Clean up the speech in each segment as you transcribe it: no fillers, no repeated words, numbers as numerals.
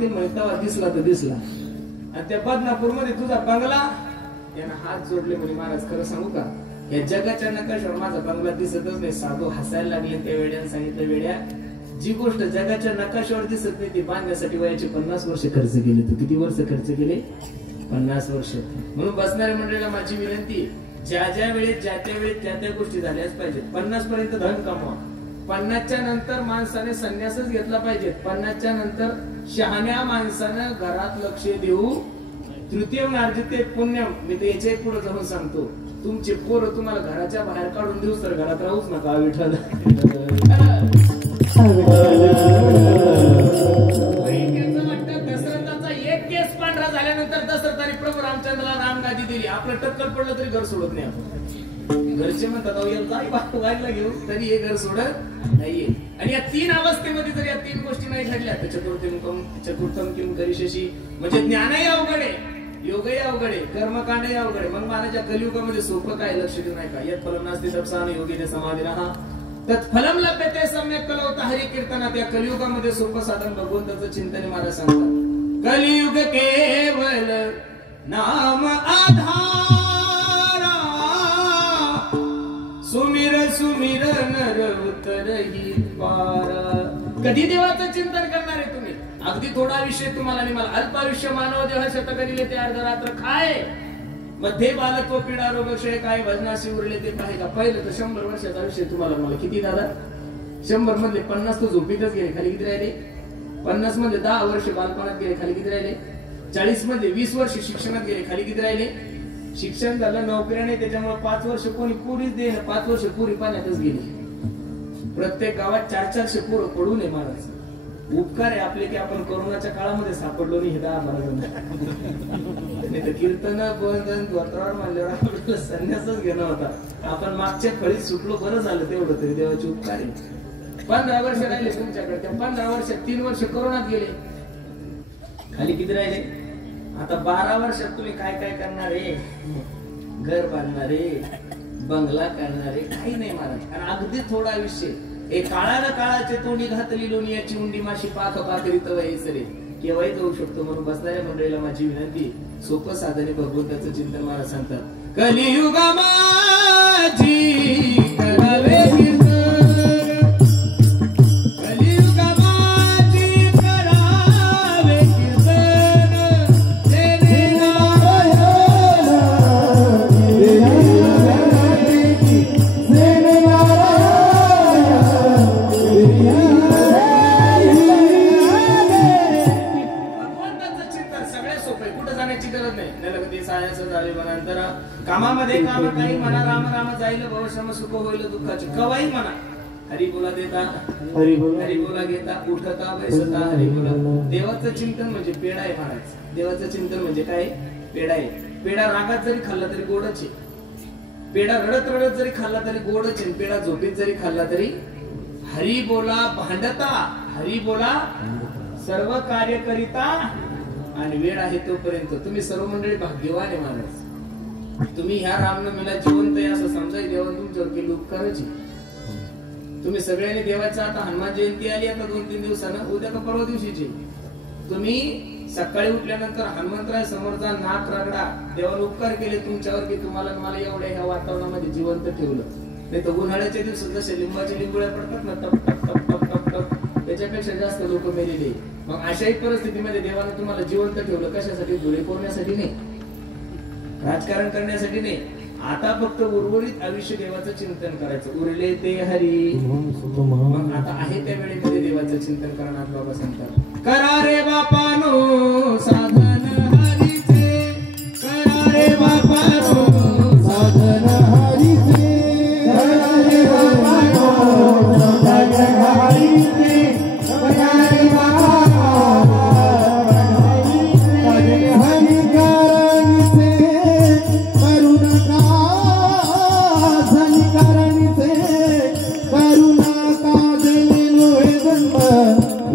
ते म्हणता दिसला तर दिसला आणि त्या बदनापूर मध्ये तुझा बंगला यानं हात जोडले म्हणे महाराज खरं सांगू का या जगाच्या नकाशावर माझा बंगला दिसतच नाही. साधू हसायला लागले त्या वेड्यानं सांगितलं वेड्या जी गोष्ट जगाच्या नकाशावर दिसत नाही ती बांधण्यासाठी वयाचे 50 वर्ष खर्च केले. तू किती वर्ष खर्च केले? 50 वर्ष. म्हणून बसणाऱ्या मंडळीला माझी विनंती ज्या ज्या वेळेत ज्या त्या वेळेत त्या त्या गोष्टी झाल्याच पाहिजेत. 50 पर्यंत धन कमवा. 50च्या नंतर माणसाने संन्यासच घेतला पाहिजे. 50च्या नंतर शहाण्या माणसानं घरात लक्ष देऊ. तृतीय अर्जिते पुण्यम. मी तर याच्या पुढे जाऊन सांगतो तुमचे पोरं तुम्हाला घराच्या बाहेर काढून देऊ तर घरात राहूच नका. विठ्ठल दशरथाचा एक केस पांढरा झाल्यानंतर दशरथाने प्रभू रामचंद्राला रामगादी दिली. आपलं टक्कल पडलं तरी घर सोडत नाही. आपण घरचे म्हणतात व्हायला घेऊ तरी हे घर सोडत नाहीये. आणि या 3 अवस्थेमध्ये जर या 3 गोष्टी नाही घडल्या तर चतुर्थम किम करिष्यसि म्हणजे ज्ञानही अवघड आहे, योगही अवघड आहे, कर्मकांडही अवघड आहे. मग महाराजा कलियुगामध्ये सोपं काय लक्ष देऊ नाही का? यत् फलम नास्ति तत्सान योगिने समाधिनः तत्फलम लभ्यते सम्यक् कलौत हरी कीर्तनात. या कलियुगामध्ये सोपं साधन भगवंताचं चिंतन महाराज सांगतात. कलियुग केवल नाम आधारा सुमिर सुमिर नर उतरही पारा. कधी देवाचं चिंतन करणार आहे तुम्ही? अगदी थोडा आयुष्य तुम्हाला आणि मला. अल्पायुष्य मानव देह शतकरीले ते अर्धरात्र खाय मध्ये बालत्व पीडा रोग क्षय काय भजनाशी उरले ते पाहिजे. पहिलं तर 100 वर्षाचं आयुष्य तुम्हाला मला किती दादा? 100 मधले 50 तर झोपीतच गेले. खाली किती राहिले? 50 मध्ये 10 वर्ष बालपणात गेले. खाली किती राहिले? 40 मध्ये 20 वर्ष शिक्षणात गेले. खाली किती राहिले? शिक्षण झालं नोकऱ्या नाही त्याच्यामुळे 5 वर्ष कोणी पुरीच दे 5 वर्ष पुरी पाण्यातच गेली. प्रत्येक गावात 400 पोरं पडू नये महाराज. उपकार आहे आपले की आपण कोरोनाच्या काळामध्ये सापडलो नाही. हे 10-12 जण नाही तर कीर्तन बंधन धोत्रावर मानल्यावर आपल्याला संन्यासच घेणं होता. आपण मागच्या फळीत सुटलो. बरं झालं तेवढं तरी देवाचे उपकार आहे. 15 वर्ष राहिले तुमच्याकडे. त्या 15 वर्षात 3 वर्ष कोरोनात गेले. खाली किती राहिले? आता 12 वर्षात तुम्ही काय काय करणार आहे? घर बांधणार आहे, बंगला करणार आहे? काही नाही महाराज. आणि अगदी थोडा आयुष्य. एक काळानं काळाचे तोंडी घातली लोणीयाची उंडी माशी पाख पाकरीत वयसरे केव्हाही जाऊ शकतो. म्हणून बसणाऱ्या मंडळीला माझी विनंती सोपं साधने भगवंताचं चिंतन महाराज सांगतात. कलियुगा माझी करावे कामामध्ये काम काही म्हणा राम राम जाईल भवश्रम सुख होईल दुःखाची कवाई म्हणा. हरी बोला देता हरी बोला घेता उठता बैसता हरी बोला. देवाचं चिंतन म्हणजे पेढा आहे महाराज. देवाचं चिंतन म्हणजे काय? पेढा आहे. पेढा रागात जरी खाल्ला तरी गोडच आहे. पेढा रडत रडत जरी खाल्ला तरी गोडच आहे. पेढा झोपेत जरी खाल्ला तरी हरी बोला भांडता हरी बोला सर्व कार्य करिता आणि वेळ आहे तोपर्यंत. तुम्ही सर्व मंडळी भाग्यवान आहे महाराज. तुम्ही ह्या रामनवमीला जिवंत आहे असं समजा. देवाने तुमच्यावर केले उपकारच. तुम्ही सगळ्यांनी देवाचा आता हनुमान जयंती आली आता 2-3 दिवसानं. उद्या का परवा दिवशीची तुम्ही सकाळी उठल्यानंतर हनुमंतराय समोरचा नाक रगडा. देवाने उपकार केले तुमच्यावर की तुम्हाला मला एवढ्या ह्या वातावरणामध्ये जिवंत ठेवलं. नाही तर उन्हाळ्याच्या दिवसात जसे लिंबाच्या लिंबुळ्या पडतात ना टप टप टप टप टप टप त्याच्यापेक्षा जास्त लोक मेलेले. मग अशाही परिस्थितीमध्ये देवाने तुम्हाला जिवंत ठेवलं. कशासाठी? धुळे पोरण्यासाठी नाही, राजकारण करण्यासाठी नाही. आता फक्त उर्वरित आयुष्य देवाचं चिंतन करायचं. उरले ते हरी. मग आता आहे त्या वेळेमध्ये देवाचं चिंतन करणार. बाबा सांगतात करा रे बापानो साधन हरीचे. करा रे बापानो साधन हरीचे. करा रे बापानो साधन हरीचे. करा रे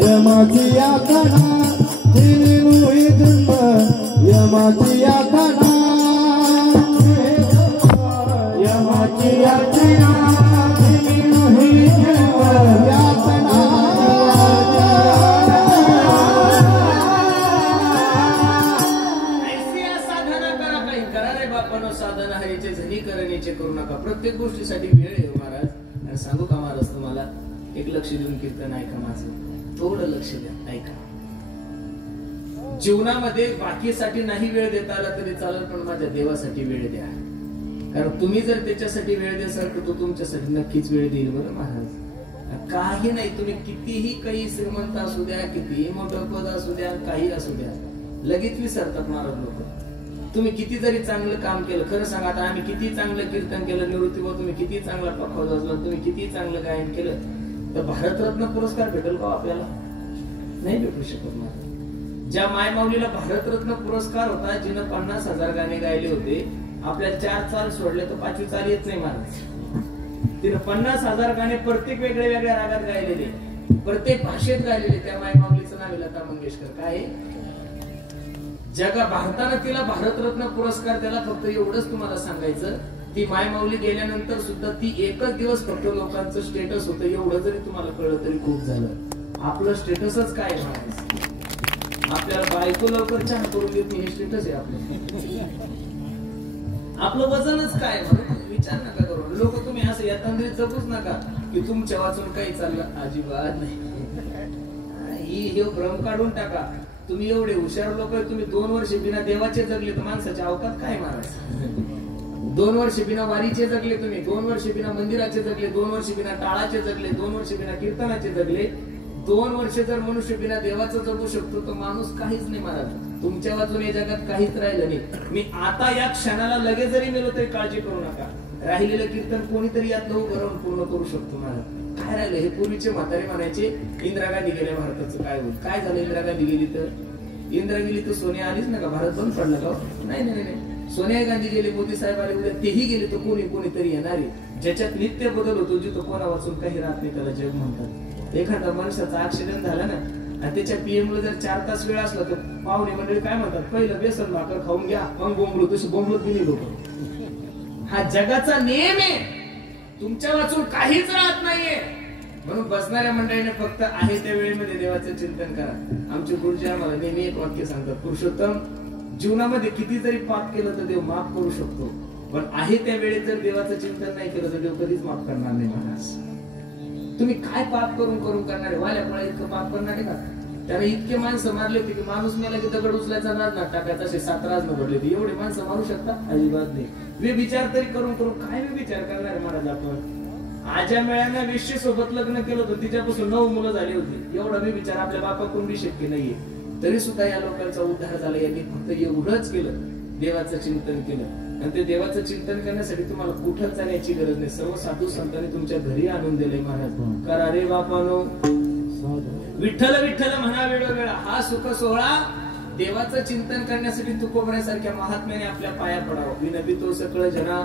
यमाची यातना यमाची यातना यमाची यातना यातना नीचे करू नका. प्रत्येक गोष्टीसाठी वेळ आहे महाराज. आणि सांगू का महाराज तुम्हाला, एक लक्ष देऊन कीर्तन ऐका माझं, थोडं लक्ष द्या, ऐका. जीवनामध्ये बाकीसाठी नाही वेळ देता आला तरी चालेल, पण माझ्या देवासाठी वेळ द्या. कारण तुम्ही जर त्याच्यासाठी वेळ द्याल तर तो तुमच्यासाठी नक्कीच वेळ देईल बरं महाराज. काही नाही, तुम्ही कितीही काही श्रीमंत असू द्या, कितीही मोठं पद असू द्या, काही असू द्या, लगेच विसरतात महाराज लोक. तुम्ही किती जरी चांगलं काम केलं, खरं सांगा आता आम्ही किती चांगलं कीर्तन केलं, निवृत्तीवर तुम्ही किती चांगला टोका वाजवला, तुम्ही किती चांगलं गायन केलं, तर भारतरत्न पुरस्कार भेटेल का आपल्याला? नाही भेटू शकत महाराज. ज्या मायमाऊलीला भारतरत्न पुरस्कार होता, जिनं 50,000 गाणे गायले होते, आपल्याला 4 चाल सोडले तर 5वी चाल येत नाही महाराज. तिने 50,000 गाणे प्रत्येक वेगळ्या वेगळ्या रागात गायलेले, प्रत्येक भाषेत गायलेले. त्या मायमाऊलीचं नाव लता मंगेशकर. काय भारतानं तिला भारतरत्न पुरस्कार दिला. फक्त एवढंच तुम्हाला सांगायचं, ती मायमाऊली गेल्यानंतर सुद्धा ती एकच दिवस फक्त लोकांचं स्टेटस होतं. एवढं जरी तुम्हाला कळलं तरी खूप झालं. आपलं स्टेटसच काय म्हणायचं, आपल्याला बायको लवकर चहा करून देत नाही, हे स्टेटस आहे आपलं. आपलं वजनच काय म्हणून विचार नका करू. लोक तुम्ही असं यातंद्रीत जगूच नका की तुमच्या वाचून काही चाललं, अजिबात नाही. ही भ्रम काढून टाका. तुम्ही एवढे हुशार लोक, तुम्ही 2 वर्ष बिना देवाचे जगले तर माणसाच्या अवकात काय महाराज. 2 वर्ष बिना वारीचे जगले तुम्ही, 2 वर्ष बिना मंदिराचे जगले, 2 वर्ष बिना टाळाचे जगले, 2 वर्ष बिना कीर्तनाचे जगले. 2 वर्ष जर मनुष्य बिना देवाचं जगू शकतो तर माणूस काहीच नाही महाराज. तुमच्या वाचून या जगात काहीच राहिलं नाही. मी आता या क्षणाला लगेच जरी मेलो तरी काळजी करू नका. राहिलेलं कीर्तन कोणीतरी यातलं उभं राहून पूर्ण करू शकतो महाराज. काय राहिलं, हे पूर्वीचे म्हातारे म्हणायचे इंदिरा गांधी गेल्या भारताचं काय होत. काय झालं, इंदिरा गांधी गेली तर सोनिया आलीच ना का, भारत बंद पडला का? नाही नाही नाही, सोनिया गांधी गेले, मोदी साहेब आले, उद्या तेही गेले तर कोणीतरी येणार आहे. ज्याच्यात नित्य बदल होतो, जिथं कोणा वाचून काही राहत नाही त्याला जग म्हणतात. एखादा माणसाचा ऍक्सिडेंट झाला ना आणि त्याच्या पीएम ला जर 4 तास वेळ असला तर पाहुणे मंडळी काय म्हणतात, पहिलं बेसन भाकर खाऊन घ्या मग बोंबलू. तशी बोंबलत गेली लोक. हा जगाचा नियम आहे. तुमच्या वाचून काहीच राहत नाहीये. म्हणून बसणाऱ्या मंडळीने फक्त आहे त्या वेळेमध्ये देवाचं चिंतन करा. आमचे गुरुजी आम्हाला नेहमी एक वाक्य सांगतात, पुरुषोत्तम, जीवनामध्ये किती जरी पाप केलं तर देव माफ करू शकतो, पण आहे त्या वेळेत जर देवाचं चिंतन नाही केलं तर देव कधीच माफ करणार नाही महाराज. तुम्ही काय पाप करून करणार आहे? वाल्या पळा इतकं पाप करणार आहे का? त्याने इतके माणसं मारले होते की माणूस मेला की दगड उचलायचा नाद टाकायचा, असे 7 राजन भरले होते. एवढे माणसं मारू शकतात? अजिबात नाही. वे विचार तरी करून काय वे विचार करणार आहे महाराज आपण? आज्या मेळ्याने वेश्ये सोबत लग्न केलं होतं, तिच्यापासून 9 मुलं झाली होती. एवढा मी विचार आपल्या बापाकडून बी शक्य नाहीये. तरी सुद्धा या लोकांचा उद्धार झाला. यांनी फक्त एवढंच केलं, देवाचं चिंतन केलं. आणि ते देवाचं चिंतन करण्यासाठी तुम्हाला कुठं जाण्याची गरज नाही. सर्व साधू संतांनी तुमच्या घरी आणून दिले महाराज. करा रे बापानो, विठ्ठल विठ्ठल म्हणा वेळोवेळा. हा सुख सोहळा देवाचं चिंतन करण्यासाठी तुकोबऱ्यासारख्या महात्म्याने आपल्या पाया पडावं. विनपितो सकळ जना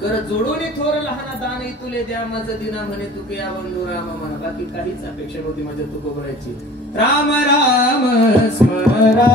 कर जोडून थोर लहाना दान तुले द्या माझं दिना म्हणे तुके या बंधू राम म्हणा. बाकी काहीच अपेक्षा नव्हती माझ्या तुकोबऱ्याची. राम राम स्मरा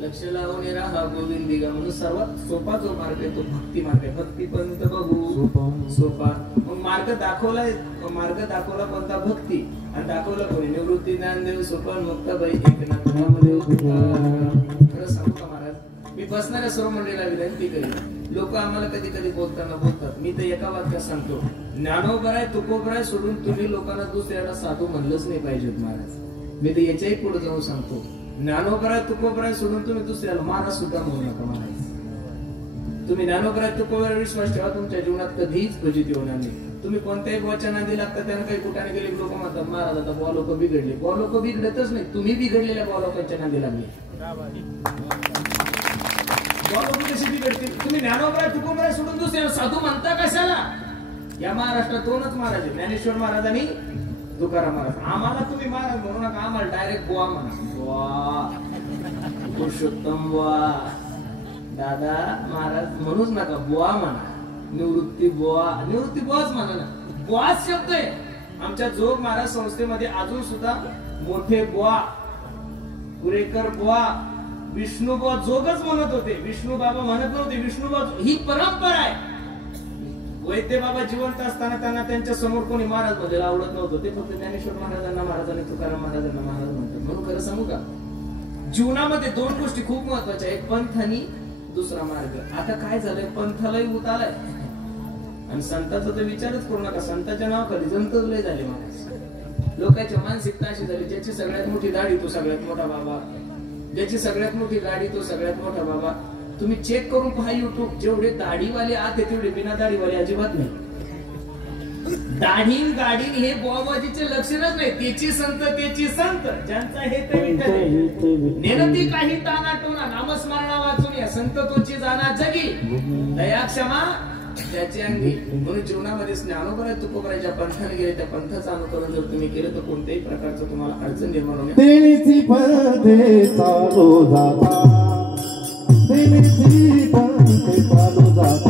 लक्ष लावून राहा गोविंदिगा. म्हणून सर्वात सोपा जो मार्ग आहे तो भक्ती मार्ग आहे. भक्ती पंत बघू सोपा. मग मार्ग दाखवला कोणता? भक्ती. आणि दाखवला कोणी? निवृत्ती ज्ञानदेव सोपान मुक्ताबाई एकनाथ रामदेव. खरं सांगू का महाराज, मी बसणाऱ्या सर्व मंडळीला विनंती करेन, लोक आम्हाला कधी कधी बोलताना बोलतात, मी तर एका वाक्यात सांगतो, ज्ञानोबराय तुकोबराय सोडून तुम्ही लोकांना दुसऱ्याला साधू म्हणलंच नाही पाहिजेत महाराज. मी तर याच्याही पुढे जाऊन सांगतो, ज्ञानोबराय तुकोबराय सोडून तुम्ही दुसऱ्याला महाराज सुद्धा म्हणू नका महाराज. तुम्ही ज्ञानोबरात तुकोवर विश्वास ठेवा, तुमच्या जीवनात कधीच फजिती होणार नाही. तुम्ही कोणत्याही वचना दिला तर त्यांना काही कुठाने गेले लोक म्हणतात महाराज आता बुवा लोक बिघडले. बुवा लोक बिघडतच नाही, तुम्ही बिघडलेल्या बुवा लोकांच्या नादी लागले. बुवा लोक कशी बिघडतील? तुम्ही ज्ञानोबरात तुकोबरात सोडून दुसऱ्या साधू म्हणता कशाला? या महाराष्ट्रात दोनच महाराज आहेत, ज्ञानेश्वर महाराज आणि तुकाराम महाराज. आम्हाला तुम्ही महाराज म्हणू नका, आम्हाला डायरेक्ट बुवा म्हणा. बुवा पुरुषोत्तम बुवा दादा महाराज म्हणूच नका, बुवा म्हणा. निवृत्ती बुवाच म्हणा ना. बुवाच शब्द आहे. आमच्या जोग महाराज संस्थेमध्ये अजून सुद्धा मोठे बुवा, पुरेकर बुवा, विष्णू बुवा जोगच म्हणत होते. विष्णू बाबा म्हणत नव्हते, विष्णू बाबा ही परंपरा आहे. वैद्य बाबा जिवंत असताना त्यांना त्यांच्या समोर कोणी महाराज म्हणजे आवडत नव्हतं. ते फक्त ज्ञानेश्वर महाराजांना महाराज आणि तुकाराम महाराजांना महाराज म्हणतात. म्हणून खरं सांगू का, जीवनामध्ये दोन गोष्टी खूप महत्वाच्या, एक पंथ आणि दुसरा मार्ग. आता काय झालंय, पंथालाही उत आलाय आणि संतांचा तर विचारच करू नका. संतांच्या नावाखाली जंतच लय झाले माणूस. लोकांची मानसिकता अशी झाली, ज्याची सगळ्यात मोठी दाढी तो सगळ्यात मोठा बाबा, ज्याची सगळ्यात मोठी गाडी तो सगळ्यात मोठा बाबा. तुम्ही चेक करून पहा युट्यूब, जेवढे दाढीवाले आत तेवढे बिना दाढीवाले अजिबात नाही. दाढी गाडी हे बुवाबाजीचे लक्षणच नाही. त्याची संत ज्यांचा हे नेनती काही ताना टोना नामस्मरणा वाचून या संत तोची जाना जगी दया क्षमा त्याची अंगी. म्हणून जीवनामध्ये ज्ञानोबरात तुकोबराच्या पंथाने गेले, त्या पंथाचं अनुकरण जर तुम्ही केलं तर कोणत्याही प्रकारचं तुम्हाला अडचण निर्माण होणार. तेरीची पदे चालू जाता, तेरीची पदे चालू जाता.